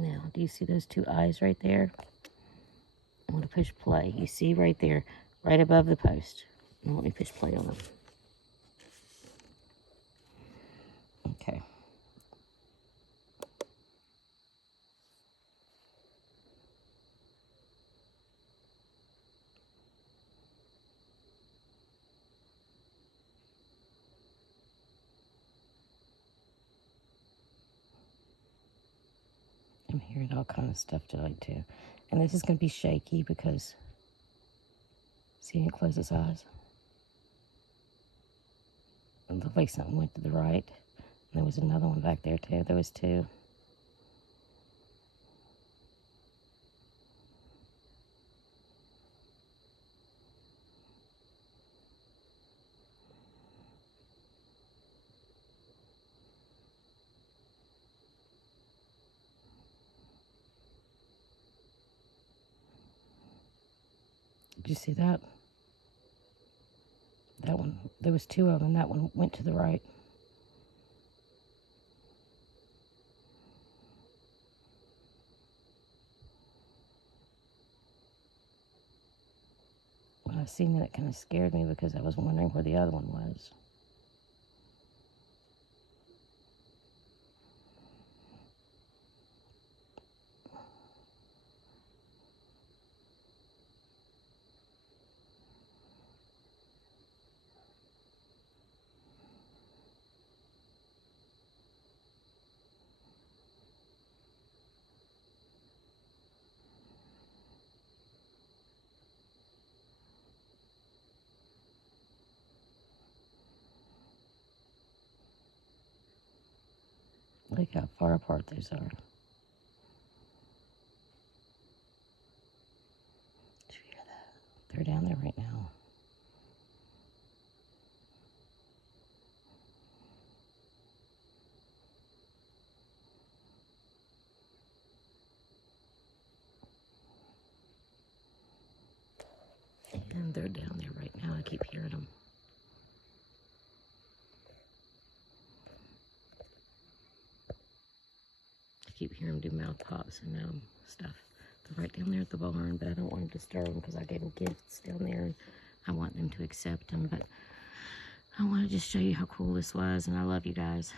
Now, do you see those two eyes right there? I'm going to push play. You see right there, right above the post. Now let me push play on them. Okay. I'm hearing all kind of stuff tonight too. And this is going to be shaky because, see him close his eyes? It looked like something went to the right. And there was another one back there too. There was two. Did you see that? That one, there was two of them. That one went to the right. When I seen that, it kind of scared me because I was wondering where the other one was. Look how far apart those are. Did you hear that? They're down there right now. And they're down there right now. I keep hearing them. I keep hearing them do mouth pops and stuff. They're right down there at the barn, but I don't want to disturb them because I gave them gifts down there and I want them to accept them. But I want to just show you how cool this was, and I love you guys.